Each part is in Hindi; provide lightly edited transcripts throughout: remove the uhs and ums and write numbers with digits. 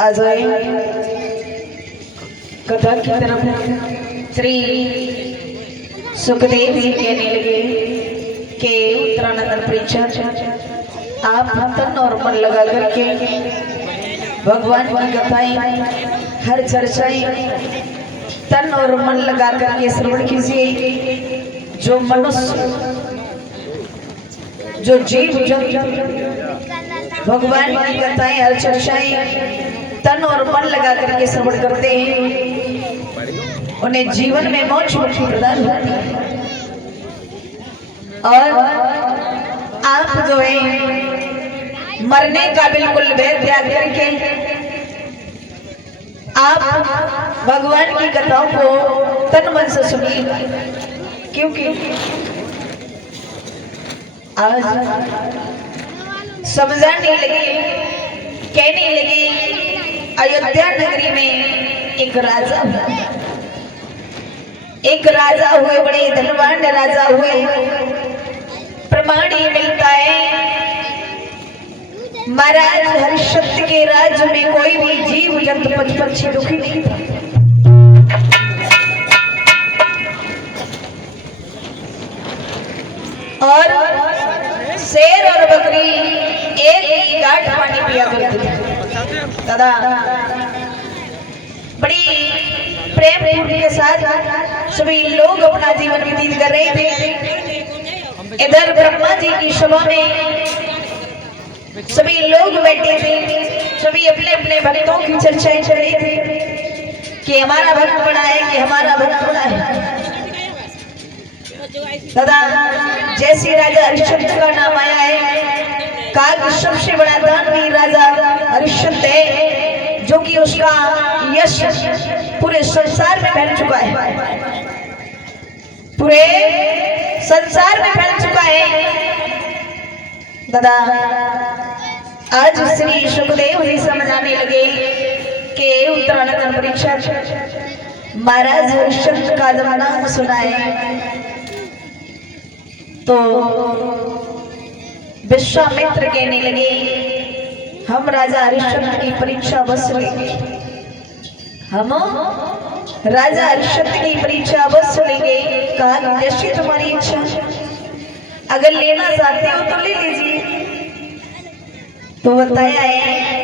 आज कथा की तरफ श्री सुखदेव जी कहने लगे कि उत्तरानंद परीक्षा आप तन और मन लगा करके भगवान की कथाएं हर चर्चाएं तन और मन लगा करके श्रवण कीजिए। जो मनुष्य जो जीव भगवान की कथाएं हर चर्चाएं तन और मन लगा करके श्रवण करते हैं उन्हें जीवन में मोक्ष मुक्ति प्रदान होती है। और आप जो है मरने का बिल्कुल भेद त्याग करके आप भगवान की कथाओं को तन मन से सुनिए, क्योंकि आज समझाने लगे कहने लगे अयोध्या नगरी में एक राजा हुए, बड़े धनवान राजा हुए। प्रमाण ये मिलता है महाराज हरिश्चंद्र के राज्य में कोई भी जीव जंतु पशु पक्षी दुखी नहीं था। और शेर और बकरी एक ही गांठ पानी पिया करते थे। दादा बड़ी प्रेम के साथ सभी लोग अपना जीवन व्यतीत कर रहे थे। इधर ब्रह्मा जी की सभा में सभी लोग बैठे थे, सभी अपने अपने भक्तों की चर्चाएं चल रही थी कि हमारा भक्त बड़ा है, कि हमारा भक्त बड़ा है। दादा जैसे राजा हरिश्चंद्र का नाम आया है, कहा कि सबसे बड़ा दानवी राजा हरिश्चंद्र है, जो कि उसका यश पूरे संसार में फैल चुका है, पूरे संसार में फैल चुका है। दादा आज श्री सुखदेव जी समझाने लगे कि उत्तरानंद परीक्षा महाराज हरिश्चंद्र का जब नाम सुना है तो विश्वामित्र कहने लगे हम राजा हरिश्चंद्र की परीक्षा अवश्य लेंगे, हम राजा हरिश्चंद्र की परीक्षा अवश्य लेंगे। कहा कि जैसी तुम्हारी इच्छा, अगर लेना चाहते हो तो ले लीजिए। तो बताया है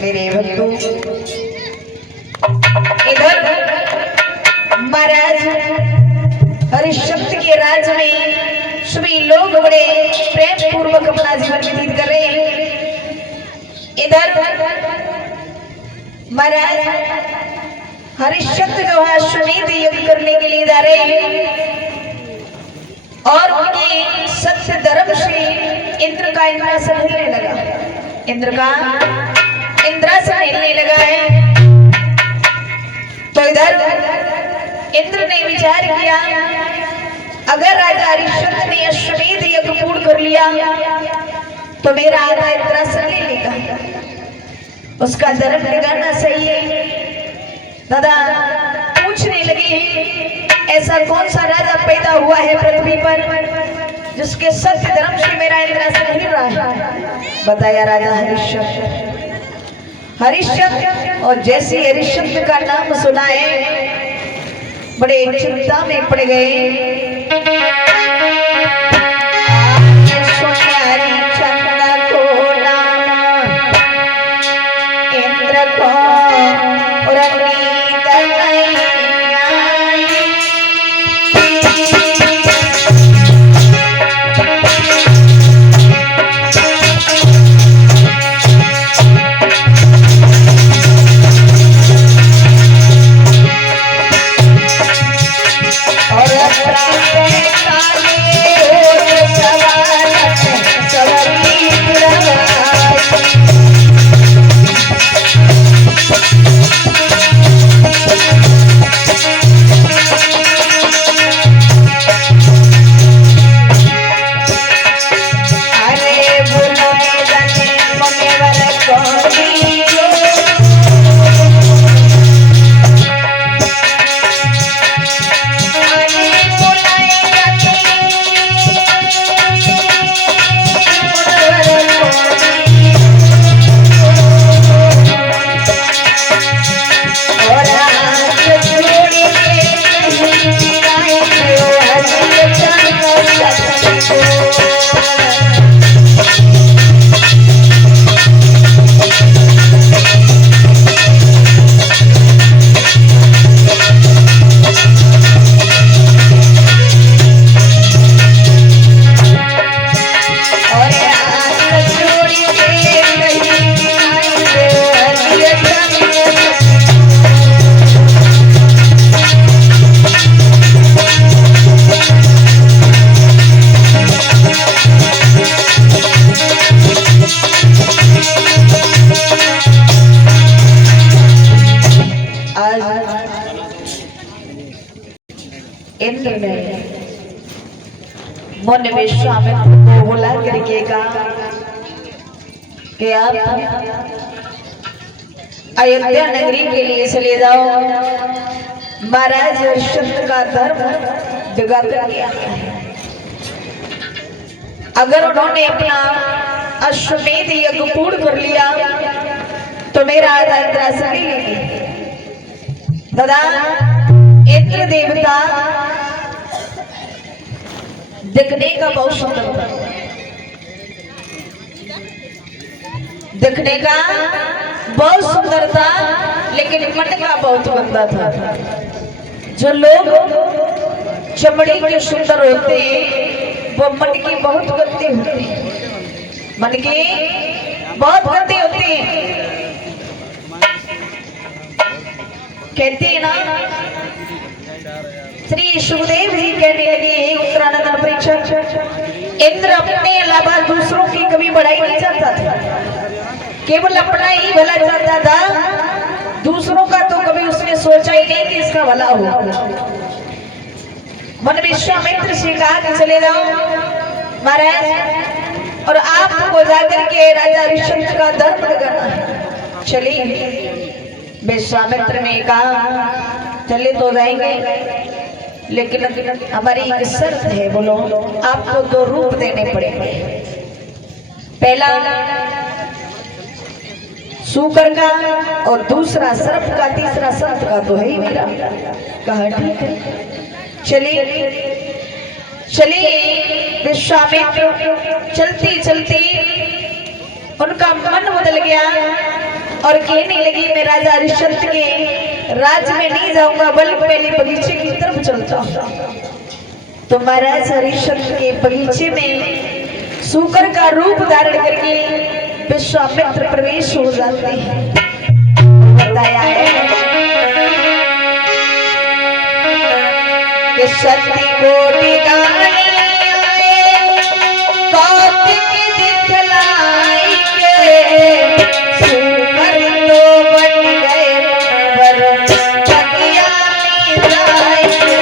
मेरे भक्तों, इधर महाराज हरिश्चंद्र के राज में सभी लोग बड़े प्रेम पूर्वक अपना जीवन व्यतीत कर रहे हैं। इधर महाराज हरिश्चंद्र जो है अश्वमेध यज्ञ करने के लिए जा रहे हैं और उनके सत्य धर्म से इंद्र का इंद्रासन हिलने लगा। इंद्र का इंद्रासन हिलने लगा है। तो इधर इंद्र ने विचार किया, अगर राजा हरिश्चंद्र ने अश्वमेध यज्ञ पूर्ण कर लिया तो मेरा आधा इंद्रासन ले लेगा, उसका धर्म बिगाड़ना सही है। दादा पूछने लगे, ऐसा कौन सा राजा पैदा हुआ है पृथ्वी पर जिसके सत्य धर्म से मेरा इंद्रासन हिल रहा है? बताया राजा हरिश्चंद्र। हरिश्चंद्र और जैसे हरिश्चंद्र का नाम सुना है बड़े चिंता में पड़ गए। इंद्र को इंद्र ने मन में स्वामित्व को बुला करके कहा कि आप अयोध्या नगरी के लिए चले जाओ, महाराज हरिश्चंद्र का धर्म बिगाड़ दिया है। अगर उन्होंने अपना अश्वमेध यज्ञ पूर्ण कर लिया तो मेरा आधा इंद्रासन ले लेंगे। दादा इंद्र देवता दिखने का बहुत सुंदर था, दिखने का बहुत सुंदर था, लेकिन मन का बहुत गंदा था। जो लोग चमड़ी के सुंदर होते हैं वो मन की बहुत गंदे होते हैं, मन के बहुत गंदे होते हैं। कहते हैं ना, श्री सुखदेव जी कहने लगे, उत्तरानंद परीक्षक, इंद्र अपने अलावा दूसरों की कभी बड़ाई नहीं चाहता था, केवल अपना ही भला चाहता था, दूसरों का तो कभी उसने सोचा ही नहीं कि इसका भला हो। मन विश्वामित्र से कहा कि चले जाओ महाराज और आपको जाकर के राजा हरिश्चंद्र का धर्म करना है। चलिए, विश्वामित्र ने कहा चले तो जाएंगे, लेकिन हमारी एक शर्त है। बोलो, आपको दो रूप देने पड़ेंगे। पहला सूकर का और दूसरा सर्प का, तीसरा संत का तो है ही मेरा। कहा ठीक है, चलिए चले विश्वामित्र चलती चलती उनका मन बदल गया और कहने लगी मैं राजा हरिश्चंद्र के राज्य में नहीं जाऊंगा बल्कि पहले बगीचे की तरफ चल जाऊंगा। तो महाराज हरिश्चंद्र के बगीचे में सूकर का रूप धारण करके विश्वामित्र प्रवेश हो जाते हैं। बताया है कि शक्ति कोटि गाए कौतिक दिखलाई के सूकर तो बन गए पर बगिया मिलाई के।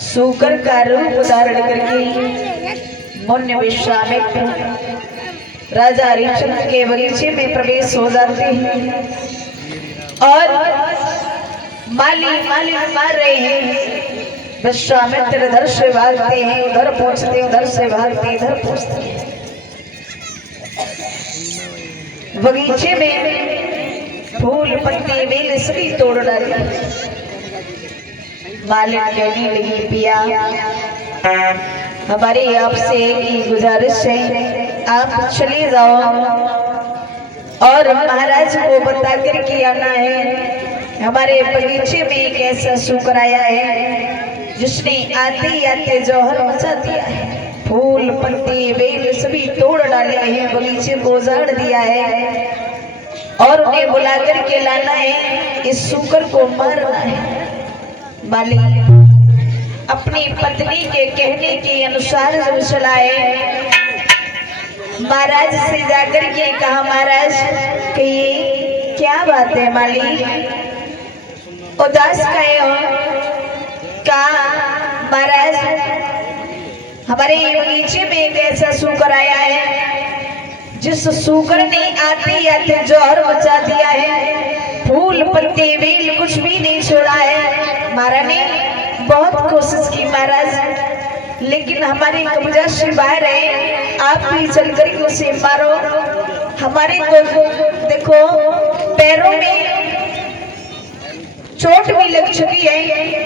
सूकर का रूप धारण करके मुन्य विश्वामित्र राजा हरिश्चंद्र के बगीचे में प्रवेश हो जाते हैं और माली माली मार रहे हैं। विश्वामित्र इधर से भागते हैं उधर पहुंचते उधर से भागते इधर पहुंचते हैं। बगीचे में फूल पत्ते बेल सभी तोड़ डाले। मालिक कहने लगी पिया हमारी आपसे एक गुजारिश है आप चले जाओ और महाराज को बता कर के आना है हमारे बगीचे में एक ऐसा सूकर आया है जिसने आते आते जौहर मचा दिया है। फूल पत्ते बेल सभी तोड़ डाले हैं बगीचे को उजाड़ दिया है और उन्हें बुला कर के लाना है इस सूकर को मारना है। मालिक अपनी पत्नी के कहने के अनुसार जब चलाए महाराज से जाकर के कहा महाराज कि क्या बात है मालिक उदास गए हो। कहा महाराज हमारे बगीचे में एक ऐसा सूकर आया है जिस सूकर ने आते आते जौहर मचा दिया है। फूल पत्ते बेल कुछ भी नहीं छोड़ा है। महाराज ने बहुत कोशिश की महाराज लेकिन हमारी कब्जा से बाहर है। आप भी चल कर के उसे मारो। हमारे तो देखो पैरों में चोट भी लग चुकी है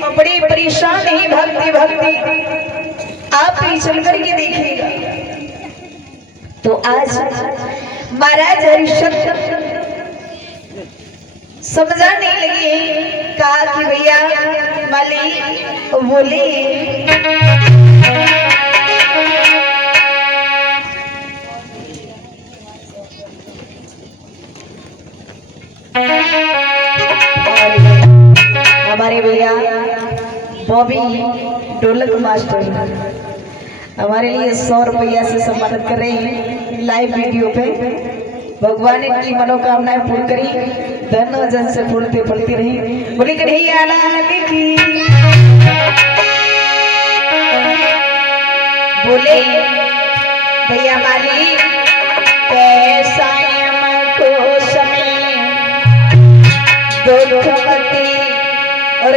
और बड़ी परेशान है भागते भागते। आप भी चल कर के देखिएगा। तो आज महाराज हरिश्चंद्र समझाने लगे कहा कि भैया माली बोले हमारे भैया बॉबी ढोलक मास्टर हमारे लिए 100 रुपया से सम्मानित कर रहे हैं लाइव वीडियो पे। भगवान की मनोकामनाएं पूर्ण करी धन जन से फूलते फलती रही। बोली कन्हैया लाल की बोले भैया माली कैसा को समय दुख मती और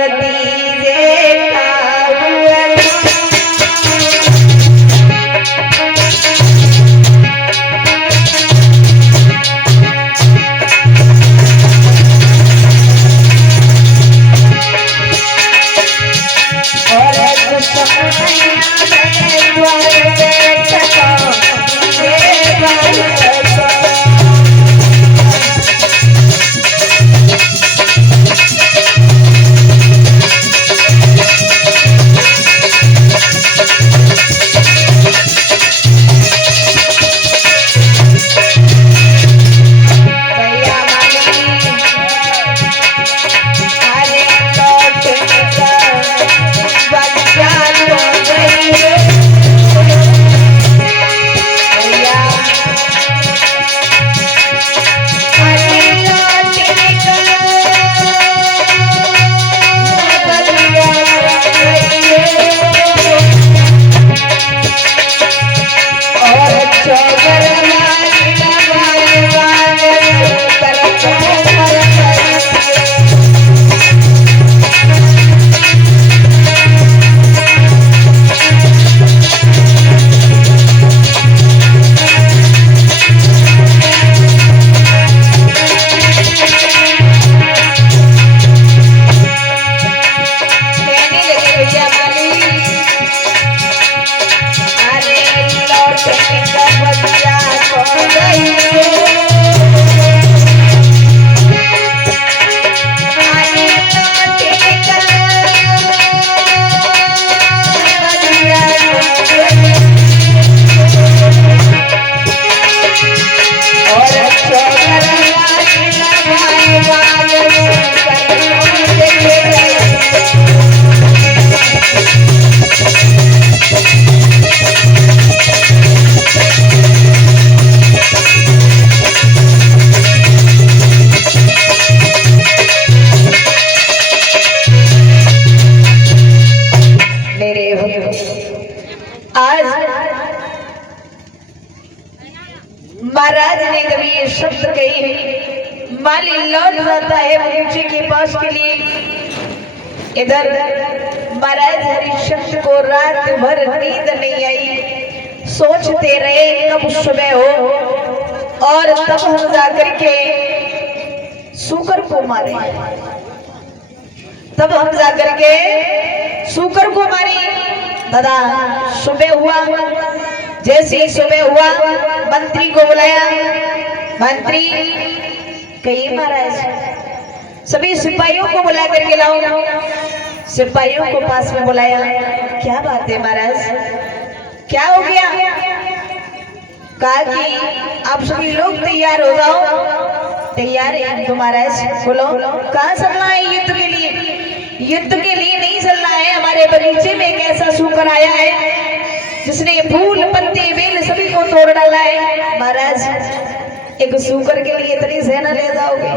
महाराज ने जब ये शब्द कही, माली लौट जाता है मुझे के पास के लिए। इधर महाराज हरिश्चंद्र को रात भर नींद नहीं आई, सोचते रहे कब सुबह हो और तब हम जाकर के सूकर को मारे। तब हम जाकर के सूकर को मारे। दादा सुबह हुआ, जैसे ही सुबह हुआ मंत्री को बुलाया। मंत्री कही महाराज सभी सिपाहियों को बुला करके लाओ। सिपाहियों को पास में बुलाया। क्या बात है महाराज, क्या हो गया? कहा कि आप सभी लोग तैयार हो जाओ। तैयार है तो महाराज बोलो कहाँ चलना है युद्ध के लिए? युद्ध के लिए नहीं चलना है, हमारे बगीचे में एक ऐसा सूकर आया है जिसने फूल पत्ते बेल सभी को तोड़ डाला है। महाराज एक सूकर के लिए इतनी सेना ले जाओगे?